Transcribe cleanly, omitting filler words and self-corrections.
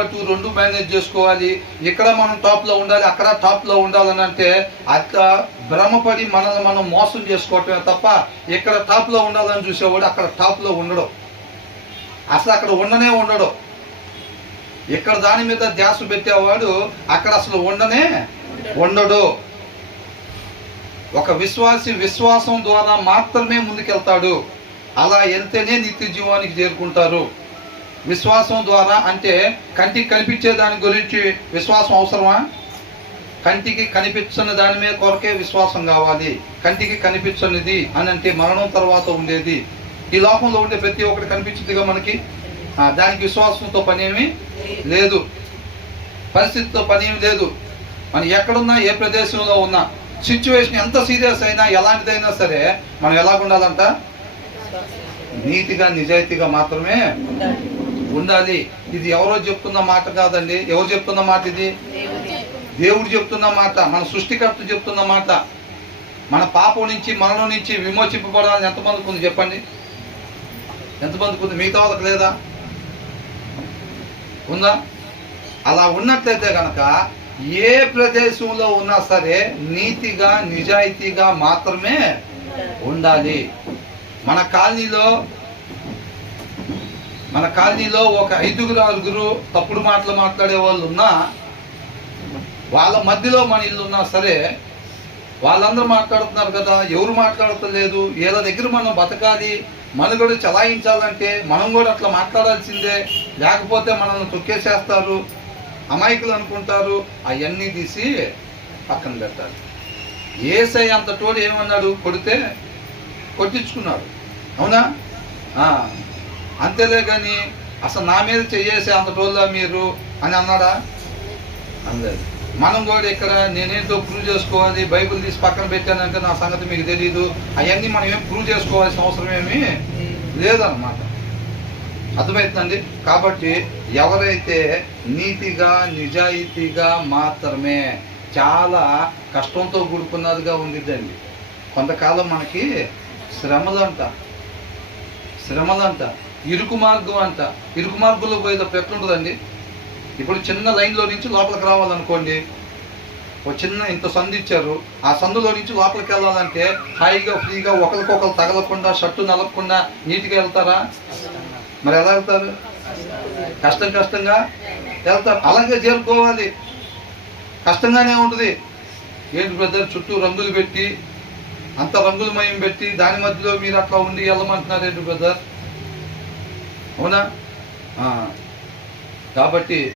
అటు రెండు మేనేజ్ చేసుకోవాలి. ఇక్కడ మనం టాప్లో ఉండాలి, అక్కడ టాప్లో ఉండాలని అంటే అట్లా భ్రమపడి మనల్ని మనం మోసం చేసుకోవటమే తప్ప ఇక్కడ టాప్లో ఉండాలని చూసేవాడు అక్కడ టాప్లో ఉండడు, అసలు అక్కడ ఉండడు. ఇక్కడ దాని మీద ధ్యాస పెట్టేవాడు అక్కడ అసలు ఉండడు. ఒక విశ్వాసి విశ్వాసం ద్వారా మాత్రమే ముందుకెళ్తాడు. అలా వెళ్తేనే నిత్య జీవానికి చేరుకుంటారు. విశ్వాసం ద్వారా అంటే కంటికి కనిపించే దాని గురించి విశ్వాసం అవసరమా? కంటికి కనిపించని దాని మీద కొరకే విశ్వాసం కావాలి. కంటికి కనిపించనిది అని అంటే మరణం తర్వాత ఉండేది. ఈ లోకంలో ఉండే ప్రతి ఒక్కటి కనిపించిందిగా మనకి, దానికి విశ్వాసంతో పని ఏమీ లేదు, పరిస్థితితో పని ఏమి లేదు. మనం ఎక్కడున్నా ఏ ప్రదేశంలో ఉన్నా సిచ్యువేషన్ ఎంత సీరియస్ అయినా ఎలాంటిదైనా సరే మనం ఎలాగుండాలంట? నీతిగా నిజాయితీగా మాత్రమే ఉండాలి. ఇది ఎవరో చెప్తున్న మాట కాదండి. ఎవరు చెప్తున్న మాట? ఇది దేవుడు చెప్తున్న మాట, మన సృష్టికర్త చెప్తున్న మాట. మన పాపం నుంచి మరణం నుంచి విమోచింపబడాలని ఎంతమందికి ఉంది చెప్పండి? ఎంతమందికి ఉంది? మిగతా వాళ్ళకి లేదా? ఉందా? అలా ఉన్నట్లయితే కనుక ఏ ప్రదేశంలో ఉన్నా సరే నీతిగా నిజాయితీగా మాత్రమే ఉండాలి. మన కాలనీలో ఒక 5-6 తప్పుడు మాటలు మాట్లాడే వాళ్ళు ఉన్నా, వాళ్ళ మధ్యలో మన ఇల్లు ఉన్నా సరే వాళ్ళందరూ మాట్లాడుతున్నారు కదా, ఎవరు మాట్లాడతలేదు. ఏదో దగ్గర మనం బతకాలి, మనుగడ చలాయించాలంటే మనం కూడా అట్లా మాట్లాడాల్సిందే, లేకపోతే మనల్ని తొక్కేసేస్తారు, అమాయకులు అనుకుంటారు. అవన్నీ తీసి పక్కన పెట్టాలి. ఏసై అంత తోడు ఏమన్నాడు? కొడితే కొట్టించుకున్నాడు, అవునా? అంతేలే కానీ అసలు నా మీద చెయ్యేసే అంత టోల్లా మీరు అని అన్నాడా? అనలేదు. మనం కూడా ఇక్కడ నేనేంటో ప్రూవ్ చేసుకోవాలి, బైబిల్ తీసి పక్కన పెట్టానంటే నా సంగతి మీకు తెలియదు, అవన్నీ మనం ఏం ప్రూవ్ చేసుకోవాల్సిన అవసరం ఏమీ లేదన్నమాట. అర్థమవుతుందండి? కాబట్టి ఎవరైతే నీతిగా నిజాయితీగా మాత్రమే, చాలా కష్టంతో కూడుకున్నదిగా ఉండిద్దండి. కొంతకాలం మనకి శ్రమలంట, ఇరుకు మార్గం అంట. ఇరుకు మార్గంలో పోయేటప్పుడు ఎట్లుంటుందండి? ఇప్పుడు చిన్న లైన్లో నుంచి లోపలికి రావాలనుకోండి, ఒక చిన్న ఇంత సందు ఇచ్చారు, ఆ సందులో నుంచి లోపలికి వెళ్ళాలంటే హాయిగా ఫ్రీగా ఒకరికొకరు తగలకుండా షర్టు నలపకుండా నీట్గా వెళ్తారా? మరి ఎలా వెళ్తారు? కష్టంగా వెళ్తారు. అలాగే చేరుకోవాలి, కష్టంగానే ఉంటుంది. ఏంటి బ్రదర్ చుట్టూ రంగులు పెట్టి, అంత రంగులమయం పెట్టి దాని మధ్యలో మీరు అట్లా ఉండి వెళ్ళమంటున్నారు ఏంటి బ్రదర్? అవునా? కాబట్టి